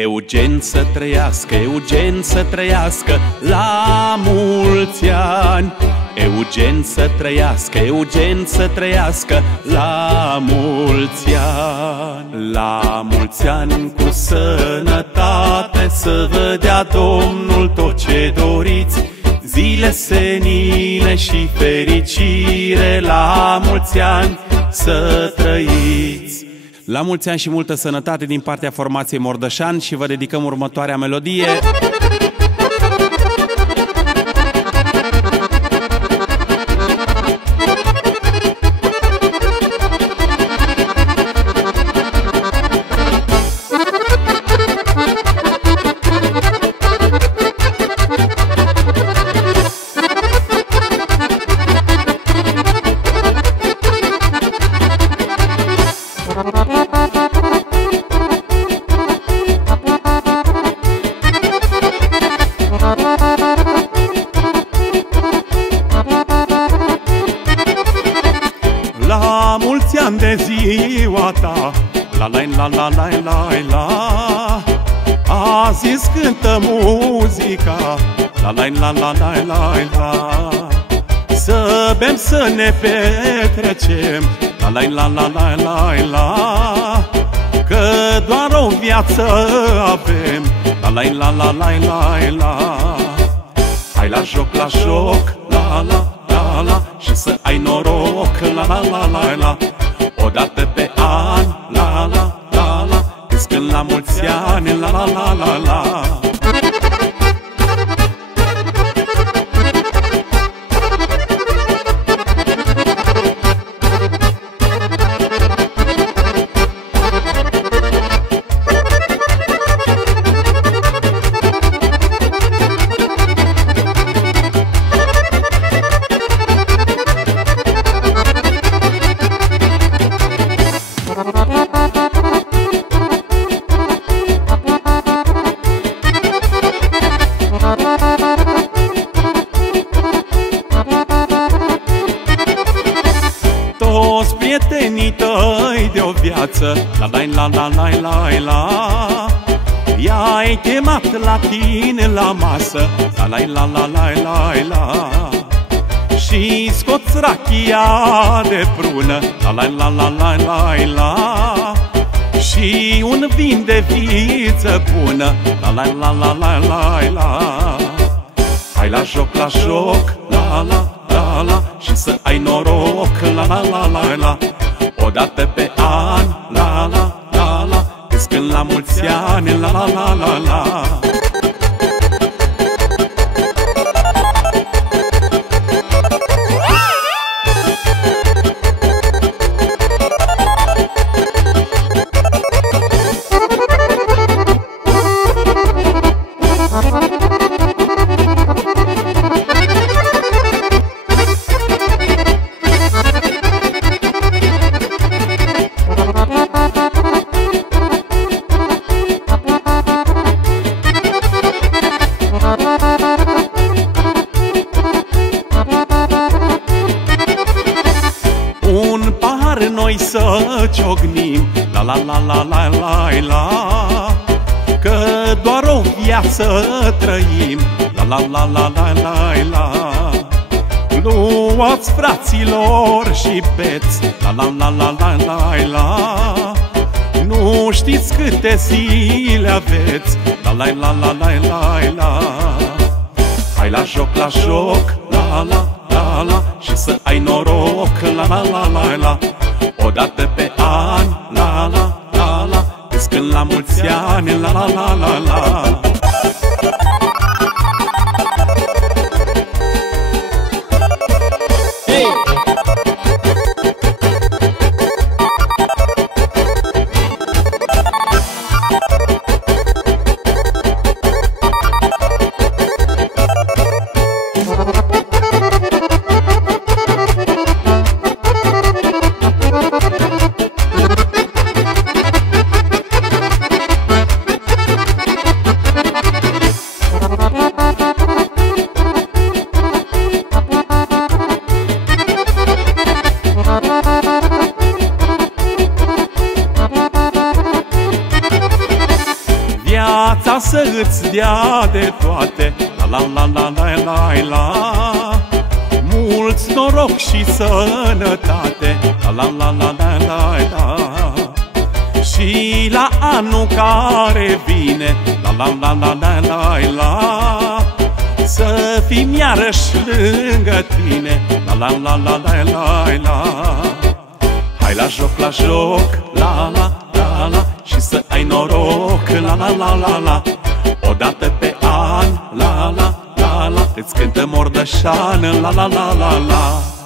Eugen să trăiască, Eugen să trăiască la mulți ani. Eugen să trăiască, Eugen să trăiască la mulți ani. La mulți ani cu sănătate, să vă dea Domnul tot ce doriți, zile senine și fericire. La mulți ani să trăiți. La mulți ani și multă sănătate din partea formației Mordășan și vă dedicăm următoarea melodie. La mulți ani de ziua ta, la la la la la la la. Azi îți cântă muzica, la la la la la la la. Să bem, să ne petrecem, la la la la la la la. Că doar o viață avem, la la la la la la la. Hai la joc, la joc, la la la la. Și să ai noroc, la la la la la. Odată pe an, la la la la. Îți cânt la mulți ani, la la la la la. Toți prietenii tăi de o viață, la la la la la la la. I-ai chemat la tine la masă, la la la la la la la. Și scoți rachia de prună, la la la la la la la. Și un vin de viță bună, la la la la la la la. Hai la joc, la joc, la la la la. Și să ai noroc, la la la la la. Odată pe an, la la la la. Îți cânt la mulți ani, la la la la la. Un pahar noi să ciocnim, la la la la la la la. Că doar o viață trăim, la la la la la la la. Luați, fraților, și beți, la la la la la la la. Nu știți câte zile aveți, la la la la la la la. Hai la joc, la joc, la la la la. Și să ai noroc, la la la la la. Odată pe an, la la la la. Îți cânt la mulți ani, la la la la la. viața să îți dea de toate. La la la la la la la. Mulți noroc și sănătate. La la la la la la la. Și la anul care vine, la la la la la la la, să fim iarăși lângă tine, la la la la la la la. Hai la joc, la la la la, și să ai noroc, la la la la la. Odată pe an, la la la la, îți cântă Mordășan, la la la la la.